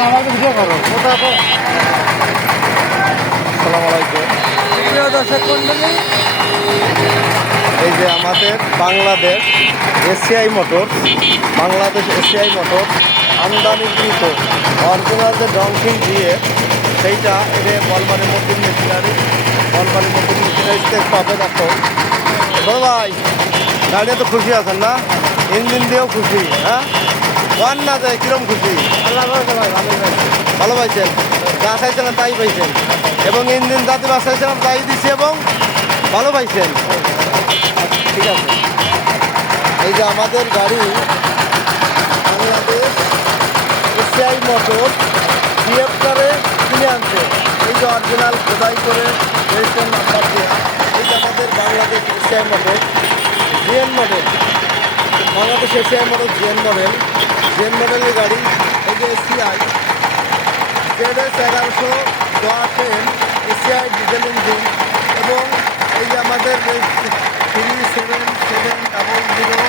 আসসালামু আলাইকুম। প্রিয় দর্শক মণ্ডলী, এই যে আমাদের Bangladesh ACI motor, Bangladesh ACI motor আমদানিকৃত অরিজিনাল যে ডংফিন দিয়ে সেইটা এদের বলমারি মন্দির মেশিনারি, বলমারি মন্দির মেশিনারিতে পাবে। দেখো বড় ভাই, গাড়িতে তো খুশি আছেন না? ইঞ্জিন দিয়েও খুশি, হ্যাঁ? ওয়ান না যায় কিরম খুশি? আল্লাহ ভরসা ভাই, ভালো ভাই। ভালো পাইছেন, যা চাইছিলেন তাই পাইছেন, এবং ইঞ্জিন যাতে বাঁচাইছিলাম তাই দিছি এবং ভালো পাইছেন। ঠিক আছে, এই যে আমাদের গাড়ি বাংলাদেশ এসিআই মোটর সিএফটারে কিনে আনছে। এই যে অরিজিনাল খোদাই করে রেজিস্ট্রেশন নাম্বার দেওয়া, এই যে আমাদের Bangladesh ACI motor GN model, Bangladesh ACI motor GN মডেলের গাড়ি। এই যে ACI ZS 1110 ACI diesel engine, এবং এই যে আমাদের 3770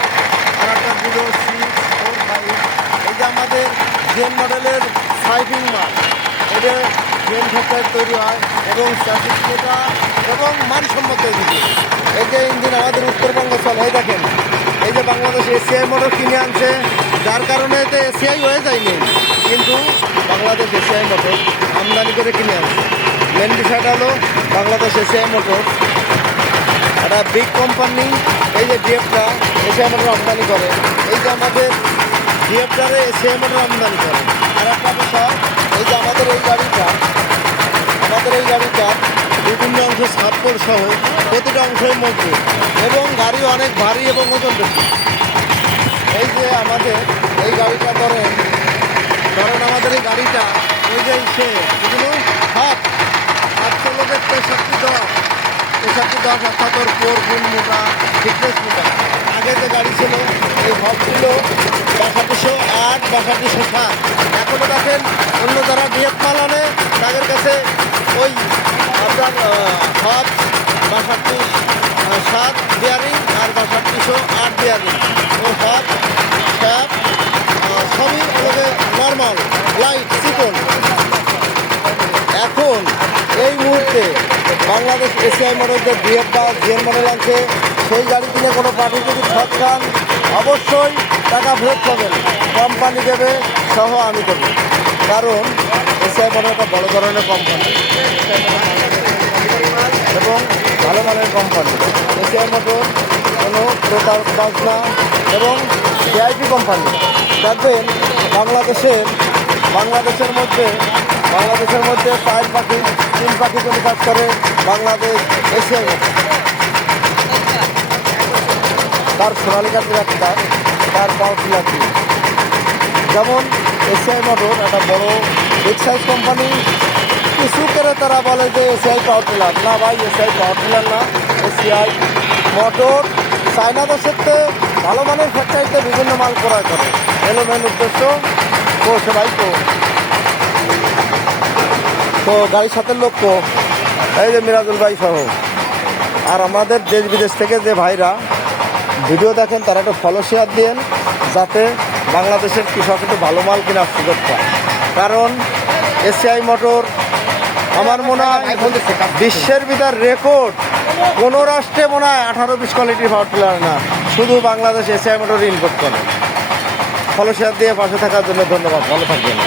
আর একটা 0645, এই যে আমাদের জেন মডেলের সাইফিং মাল, এটা জেন ফ্যাক্টরি তৈরি হয় এবং স্ট্যাটিস্টিকা এবং মানসম্মত এদিকে। এই যে ইঞ্জিন আমাদের উত্তরবঙ্গ চলে। এই দেখেন, এই যে বাংলাদেশ এসিআই মোটর কিনে আনছে, যার কারণে এতে এসিআই হয়ে যায়নি, কিন্তু বাংলাদেশ এসিআই মোটর আমদানি করে কিনে আনছে। মেন বিষয়টা হলো বাংলাদেশ এসিআই মোটর একটা বিগ কোম্পানি। এই যে ডিএফটা এসিআই মোটর আমদানি করে, এই যে আমাদের ডিএফটারে এসিআই মোটর আমদানি করে। আর একটা বিষয়, এই যে আমাদের এই গাড়িটা বিভিন্ন অংশে সাপোর্ট সহ প্রতিটা অংশের মধ্যে, এবং গাড়ি অনেক ভারী এবং ওজন বেশি। এই যে আমাদের এই গাড়িটা ধরেন আমাদের এই গাড়িটা, এই যে সে এগুলো হাত 6310 অর্থাৎ ওর 4 গুণ মোটা, ফিটনেস মোটা। আগে যে গাড়ি ছিল এই হব ছিল 6208, 6207। এখনও দেখেন অন্য যারা ডিএফ মাল আনে তাদের কাছে ওই আপনার হব 6207 বিয়ারিং আর 6208 বিয়ারিং, ওই হব শ্যাপ সবই ওদের নর্মাল লাইট চিকন। এখন এই মুহূর্তে বাংলাদেশ এসিআই মডেল যে ডিএফ বা জিএন মডেল আছে, সেই গাড়ি কিনে কোনো পার্টি যদি ঠক খান অবশ্যই টাকা ফেরত পাবেন, কোম্পানি দেবে সহ আমি দেবো। কারণ এসিআই মডেল একটা বড় ধরনের কোম্পানি এবং ভালো মানের কোম্পানি। এসিআই মোটর কোনো প্রতারণাবাজ না এবং ভিআইপি কোম্পানি। দেখবেন বাংলাদেশের মধ্যে 4 পাখি 3 পাখি জমি কাজ করে বাংলাদেশ এসিআই মোটর। তার সোনালিকা ট্রাক্টর, তার পাওয়ার টিলার, যেমন এসিআই মোটর একটা বড় বিগ সাইজ কোম্পানি। কিছু করে তারা বলে যে এসিআই পাওয়ার টিলার। না ভাই, এসিআই পাওয়ার টিলার না, এসিআই মোটর চায়না দেশের ভালো মানের ফ্যাক্টরিতে বিভিন্ন মাল ক্রয় করে। এলো মেন উদ্দেশ্য সে ভাই তো গাড়ির সাথে লোক তো এই যে মিরাজুল ভাই সহ, আর আমাদের দেশ বিদেশ থেকে যে ভাইরা ভিডিও দেখেন তারা একটু ফলো শেয়ার দিন, যাতে বাংলাদেশের কৃষক একটু ভালো মাল কেনার সুযোগ পায়। কারণ এসিআই মোটর আমার মনে হয় বিশ্বের ভিতর রেকর্ড কোনো রাষ্ট্রে মনে হয় 18-20 কোয়ালিটির পাওয়ার টিলার না, শুধু বাংলাদেশ এসিআই মোটর ইম্পোর্ট করে। ফলো শেয়ার দিয়ে পাশে থাকার জন্য ধন্যবাদ, ভালো থাকবেন।